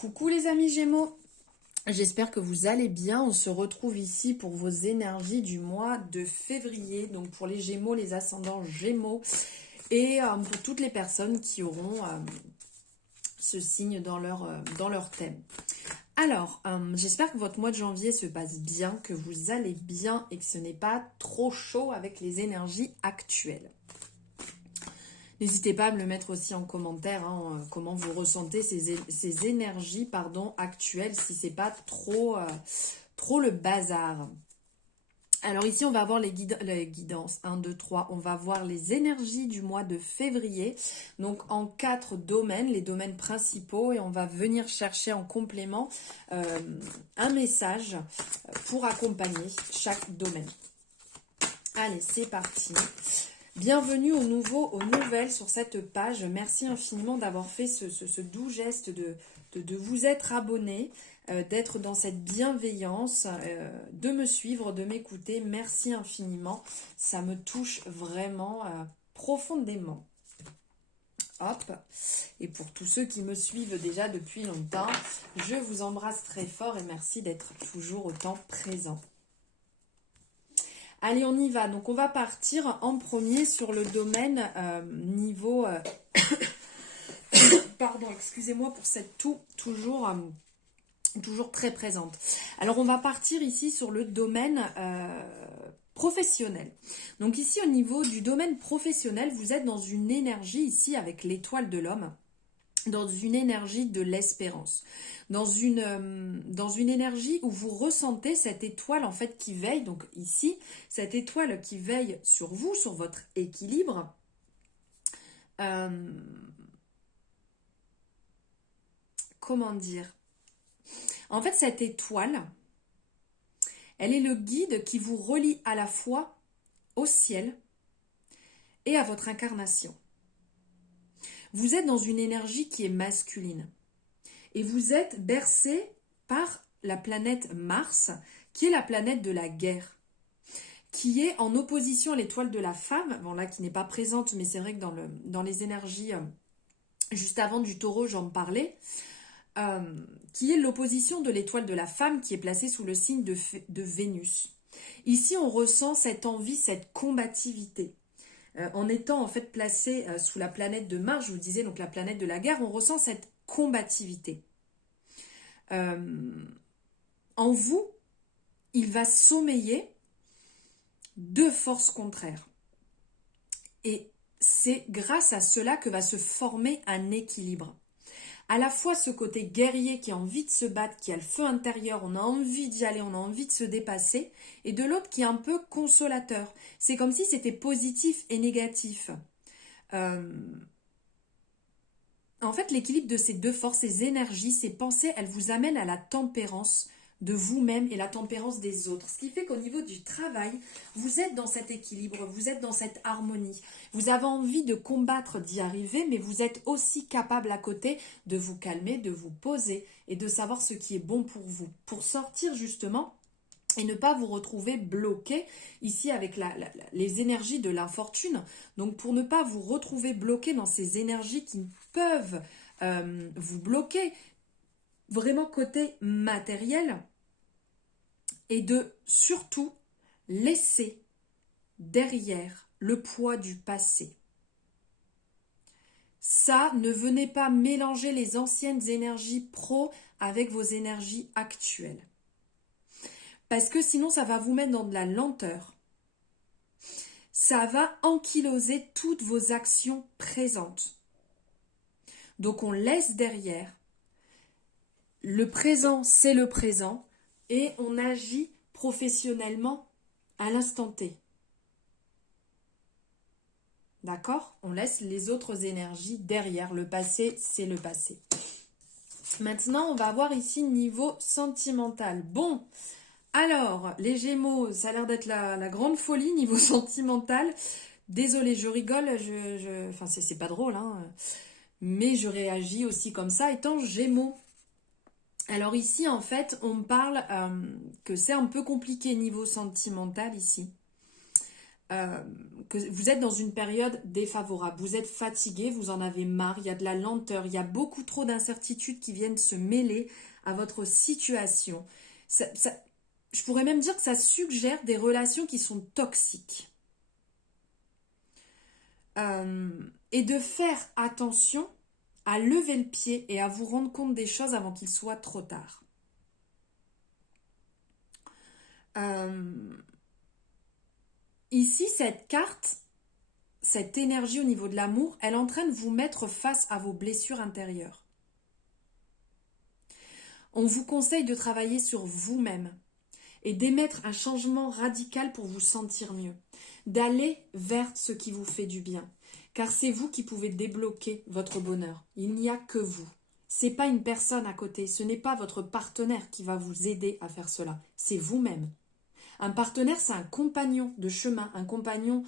Coucou les amis Gémeaux, j'espère que vous allez bien. On se retrouve ici pour vos énergies du mois de février. Donc pour les Gémeaux, les ascendants Gémeaux et pour toutes les personnes qui auront ce signe dans leur thème. Alors, j'espère que votre mois de janvier se passe bien, que vous allez bien et que ce n'est pas trop chaud avec les énergies actuelles. N'hésitez pas à me le mettre aussi en commentaire, comment vous ressentez ces énergies actuelles, si c'est pas trop le bazar. Alors ici, on va voir les guidances. 1, 2, 3. On va voir les énergies du mois de février. Donc en 4 domaines, les domaines principaux. Et on va venir chercher en complément un message pour accompagner chaque domaine. Allez, c'est parti. Bienvenue aux nouvelles sur cette page. Merci infiniment d'avoir fait ce doux geste de vous être abonné, d'être dans cette bienveillance, de me suivre, de m'écouter. Merci infiniment. Ça me touche vraiment profondément. Hop. Et pour tous ceux qui me suivent déjà depuis longtemps, je vous embrasse très fort et merci d'être toujours autant présent. Allez, on y va. Donc, on va partir en premier sur le domaine niveau... Pardon, excusez-moi pour cette toux toujours très présente. Alors, on va partir ici sur le domaine professionnel. Donc, ici, au niveau du domaine professionnel, vous êtes dans une énergie ici avec l'étoile de l'homme, dans une énergie de l'espérance, dans une énergie où vous ressentez cette étoile en fait qui veille, donc ici, cette étoile qui veille sur vous, sur votre équilibre. Comment dire? En fait, cette étoile, elle est le guide qui vous relie à la fois au ciel et à votre incarnation. Vous êtes dans une énergie qui est masculine. Et vous êtes bercé par la planète Mars, qui est la planète de la guerre, qui est en opposition à l'étoile de la femme, bon là qui n'est pas présente, mais c'est vrai que dans les énergies, juste avant du taureau, j'en parlais, qui est l'opposition de l'étoile de la femme qui est placée sous le signe de Vénus. Ici, on ressent cette envie, cette combativité. En étant en fait placé sous la planète de Mars, je vous disais donc la planète de la guerre, on ressent cette combativité. En vous, il va sommeiller deux forces contraires. Et c'est grâce à cela que va se former un équilibre. À la fois ce côté guerrier qui a envie de se battre, qui a le feu intérieur, on a envie d'y aller, on a envie de se dépasser, et de l'autre qui est un peu consolateur. C'est comme si c'était positif et négatif. En fait, l'équilibre de ces deux forces, ces énergies, ces pensées, elles vous amènent à la tempérance de vous-même et la tempérance des autres. Ce qui fait qu'au niveau du travail, vous êtes dans cet équilibre, vous êtes dans cette harmonie. Vous avez envie de combattre, d'y arriver, mais vous êtes aussi capable à côté de vous calmer, de vous poser et de savoir ce qui est bon pour vous. Pour sortir justement et ne pas vous retrouver bloqué ici avec les énergies de l'infortune. Donc pour ne pas vous retrouver bloqué dans ces énergies qui peuvent vous bloquer, vraiment côté matériel, et de surtout laisser derrière le poids du passé. Ça, ne venez pas mélanger les anciennes énergies pro avec vos énergies actuelles. Parce que sinon, ça va vous mettre dans de la lenteur. Ça va ankyloser toutes vos actions présentes. Donc, on laisse derrière. Le présent, c'est le présent. Et on agit professionnellement à l'instant T. D'accord? On laisse les autres énergies derrière. Le passé, c'est le passé. Maintenant, on va voir ici niveau sentimental. Bon, alors, les Gémeaux, ça a l'air d'être la grande folie niveau sentimental. Désolée, je rigole, enfin, c'est pas drôle, hein, mais je réagis aussi comme ça, étant Gémeaux. Alors ici, en fait, on me parle que c'est un peu compliqué niveau sentimental ici. que vous êtes dans une période défavorable, vous êtes fatigué, vous en avez marre, il y a de la lenteur, il y a beaucoup trop d'incertitudes qui viennent se mêler à votre situation. Je pourrais même dire que ça suggère des relations qui sont toxiques. Et de faire attention à lever le pied et à vous rendre compte des choses avant qu'il soit trop tard. Ici, cette carte, cette énergie au niveau de l'amour, elle est en train de vous mettre face à vos blessures intérieures. On vous conseille de travailler sur vous-même et d'émettre un changement radical pour vous sentir mieux, d'aller vers ce qui vous fait du bien, car c'est vous qui pouvez débloquer votre bonheur. Il n'y a que vous. C'est pas une personne à côté, ce n'est pas votre partenaire qui va vous aider à faire cela, c'est vous-même. Un partenaire, c'est un compagnon de chemin, un compagnon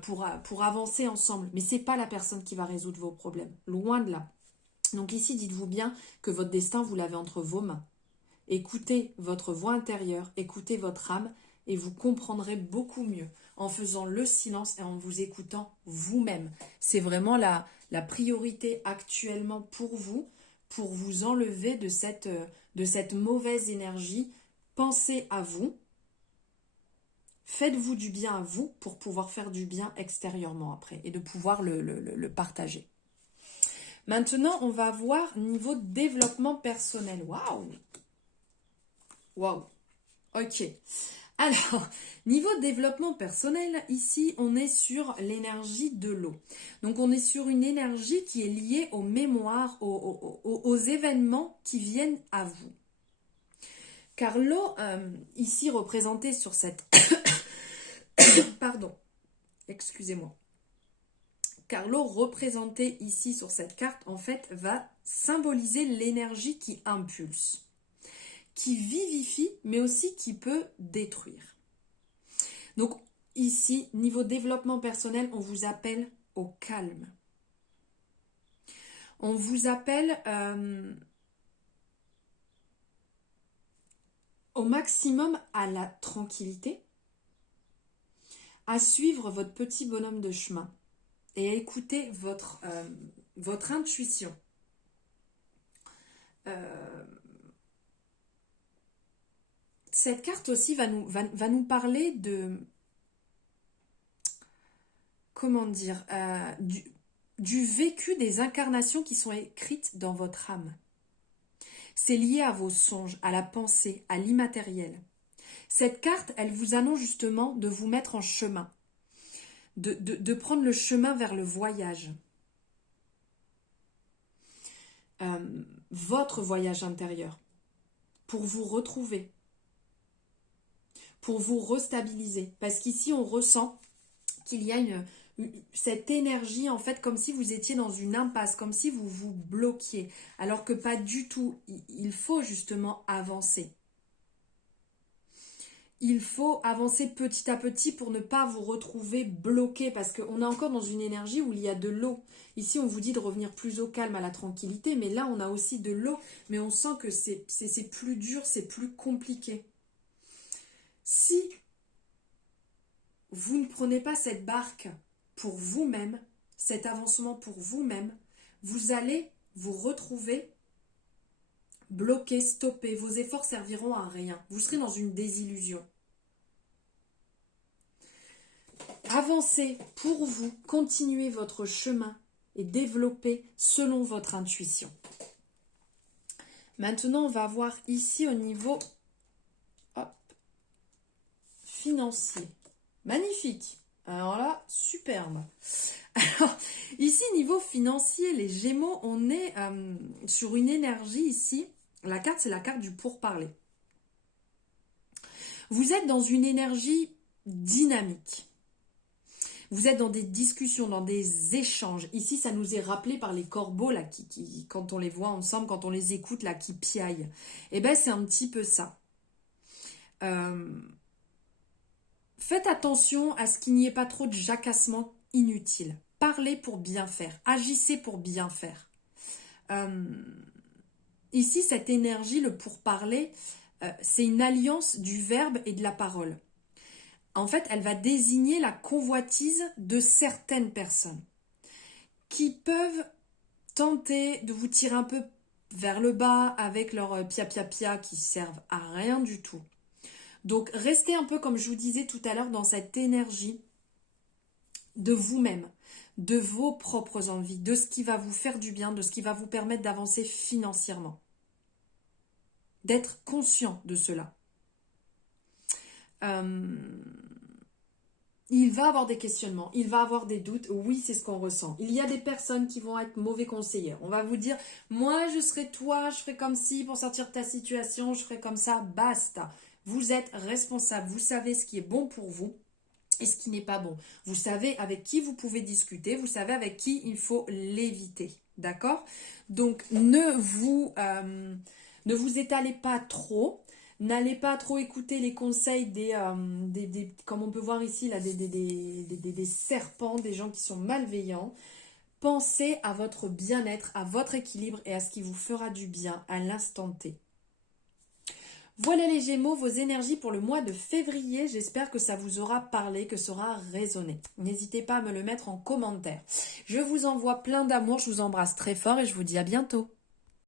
pour avancer ensemble, mais c'est pas la personne qui va résoudre vos problèmes, loin de là. Donc ici, dites-vous bien que votre destin, vous l'avez entre vos mains. Écoutez votre voix intérieure, écoutez votre âme et vous comprendrez beaucoup mieux en faisant le silence et en vous écoutant vous-même. C'est vraiment la priorité actuellement pour vous enlever de cette mauvaise énergie. Pensez à vous, faites-vous du bien à vous pour pouvoir faire du bien extérieurement après et de pouvoir le partager. Maintenant, on va voir niveau développement personnel. Waouh! Waouh! Ok. Alors, niveau développement personnel, ici, on est sur l'énergie de l'eau. Donc, on est sur une énergie qui est liée aux mémoires, aux événements qui viennent à vous. Car l'eau, ici représentée sur cette... Pardon, excusez-moi. Car l'eau représentée ici sur cette carte, en fait, va symboliser l'énergie qui impulse, qui vivifie, mais aussi qui peut détruire. Donc ici, niveau développement personnel, on vous appelle au calme. On vous appelle au maximum à la tranquillité, à suivre votre petit bonhomme de chemin et à écouter votre intuition. Cette carte aussi va nous parler de, comment dire, du vécu des incarnations qui sont écrites dans votre âme. C'est lié à vos songes, à la pensée, à l'immatériel. Cette carte, elle vous annonce justement de vous mettre en chemin, de prendre le chemin vers le voyage. Votre voyage intérieur, pour vous retrouver, pour vous restabiliser. Parce qu'ici, on ressent qu'il y a cette énergie, en fait, comme si vous étiez dans une impasse, comme si vous vous bloquiez. Alors que pas du tout. Il faut justement avancer. Il faut avancer petit à petit pour ne pas vous retrouver bloqué, parce qu'on est encore dans une énergie où il y a de l'eau. Ici, on vous dit de revenir plus au calme, à la tranquillité, mais là, on a aussi de l'eau, mais on sent que c'est plus dur, c'est plus compliqué. Si vous ne prenez pas cette barque pour vous-même, cet avancement pour vous-même, vous allez vous retrouver bloqué, stoppé. Vos efforts serviront à rien. Vous serez dans une désillusion. Avancez pour vous, continuez votre chemin et développez selon votre intuition. Maintenant, on va voir ici au niveau financier. Magnifique. Alors là, superbe. Alors, ici, niveau financier, les Gémeaux, on est sur une énergie ici. La carte, c'est la carte du pourparler. Vous êtes dans une énergie dynamique. Vous êtes dans des discussions, dans des échanges. Ici, ça nous est rappelé par les corbeaux, là, qui quand on les voit ensemble, quand on les écoute, là, qui piaillent. Eh bien, c'est un petit peu ça. Faites attention à ce qu'il n'y ait pas trop de jacassement inutile. Parlez pour bien faire. Agissez pour bien faire. Ici, cette énergie, le pourparler, c'est une alliance du verbe et de la parole. En fait, elle va désigner la convoitise de certaines personnes qui peuvent tenter de vous tirer un peu vers le bas avec leurs pia pia pia qui servent à rien du tout. Donc restez un peu comme je vous disais tout à l'heure dans cette énergie de vous-même, de vos propres envies, de ce qui va vous faire du bien, de ce qui va vous permettre d'avancer financièrement. D'être conscient de cela. Il va avoir des questionnements, il va avoir des doutes, oui c'est ce qu'on ressent. Il y a des personnes qui vont être mauvais conseillers. On va vous dire, moi je serai toi, je ferai comme ci pour sortir de ta situation, je ferai comme ça, basta. Vous êtes responsable, vous savez ce qui est bon pour vous et ce qui n'est pas bon. Vous savez avec qui vous pouvez discuter, vous savez avec qui il faut l'éviter, d'accord? Donc ne vous étalez pas trop. N'allez pas trop écouter les conseils comme on peut voir ici, là, des serpents, des gens qui sont malveillants. Pensez à votre bien-être, à votre équilibre et à ce qui vous fera du bien à l'instant T. Voilà les Gémeaux, vos énergies pour le mois de février. J'espère que ça vous aura parlé, que ça aura résonné. N'hésitez pas à me le mettre en commentaire. Je vous envoie plein d'amour, je vous embrasse très fort et je vous dis à bientôt.